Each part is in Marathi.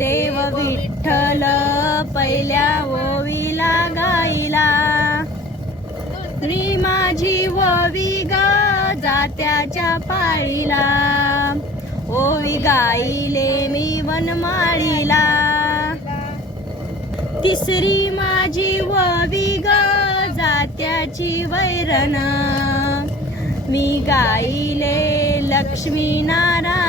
देव विठ्ठल पहिल्या ओवीला गाईला मी माझी ओवी ग जात्याच्या पाळीला. ओवी गाईले मी वनमाळीला. तिसरी माझी ओवी ग जात्याची वैरण. मी गाईले लक्ष्मी नारायण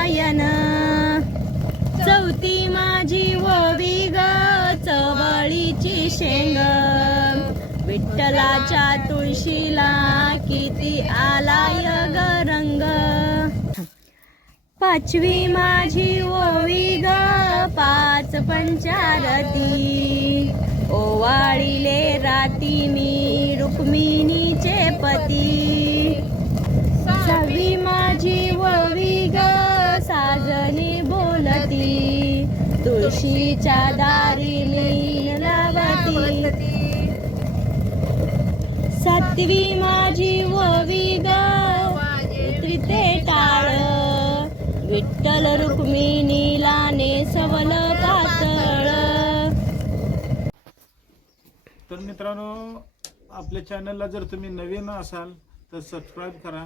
शेंग. विठ्ठलाच्या तुळशीला किती आलाय गरंग रंग. पाचवी माझी ओवी ग पाच पंचारती. ओवाळीले राती मी रुक्मिणीचे पती. सहावी माझी ओवी ग साजनी बोलती. तुळशीच्या दारी सातवी माझी ओवी ग त्रिते टाळ. विठ्ठल रुक्मिणीला नेसवल कातळ तर मित्रांनो आपल्या चॅनलला जर तुम्ही नवीन असाल तर सबस्क्राईब करा.